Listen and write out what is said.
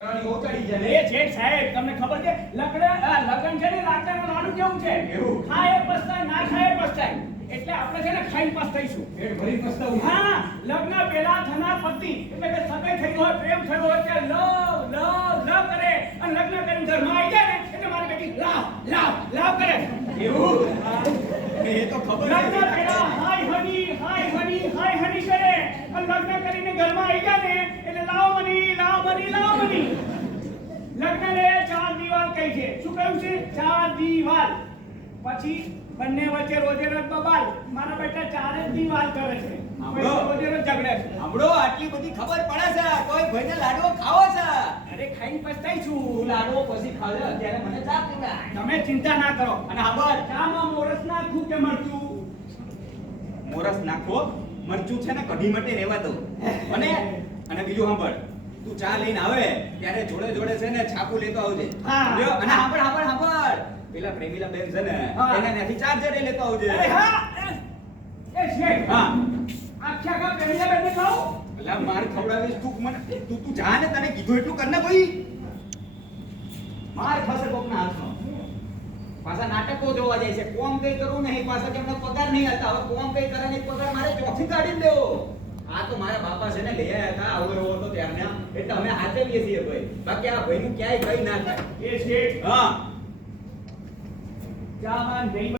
શેઠ સાહેબ તમને ખબર છે લગન છે ને લાકડાનું લાડુ કેવું છે ખાય પસ્તાય ના ખાય પસ્તાય એટલે આપણે છે ને ખાઈ પસ્તાઈશું હા લગ્ન પહેલા થનાર પતિ એટલે કે સગાઈ થઈ હોય પ્રેમ થયો હોય કે લવ લવ લવ કરે અને લગ્ન કરીને ઘરમાં આવી જાય ને એટલે મારી બેટી લાવ લાવ લાવ કરે એવું એ તો ખબર લગ્ન પહેલા હાય હની કરે અને લગ્ન કરીને ઘરમાં આવી જાય ને એટલે લાવ મની લાવ મની લગ્ન લે ચાર દીવાલ કહી છે શું કહ્યું છે ચાર દીવાલ પછી બંને વચ્ચે રોજે રોજ બબાલ મારા બેટા ચાર જ દીવાલ કરે છે રોજે રોજ ઝઘડે છે હમણો આટલી બધી ખબર પડે છે કોઈ ભાઈને લાડવો ખાવો છે અરે ખાઈને પસ્તાઈ છું લાડવો પછી ખાવે અત્યારે મને ચા પીવડાય તમે ચિંતા ના કરો અને ખબર ચામાં મોરસ નાખું કે મરચું મોરસ નાખો મરચું છે ને કઢી માટે રહેવા દો અને બીજું સાંભળ તું ચા લઈને આવે ત્યારે જોડે જોડે છે ને છાપુ લેતો આવજે લ્યો અને સાંભળ પેલા પ્રેમીલા બેન છે ને એને ત્યાંથી ચાર્જર લેતો આવજે અરે હા એ શેઠ હા આખા પ્રેમીલા બેન ને ખાવ અલા માર ખવડાવીશ તું મને તું જા ને તને કીધું એટલું કર ને ભાઈ માર ફસે કોકના હાથમાં પાછા નાટકો જોવા જાય છે કોમ કઈ કરું નહીં પાછા કેમને પગાર નહીં હતા હવે કોમ કઈ કરે નહીં પગાર મારે ચોથી કાઢી દેવો આ તો મારા બાપા છે ને લઈ આયા હતા આવરો હતો ત્યારના એટલે અમે હાચવીએ છીએ ભાઈ બાકી આ ભાઈનું ક્યાંય કઈ ના થાય એ શેઠ હા ચામાં નહીં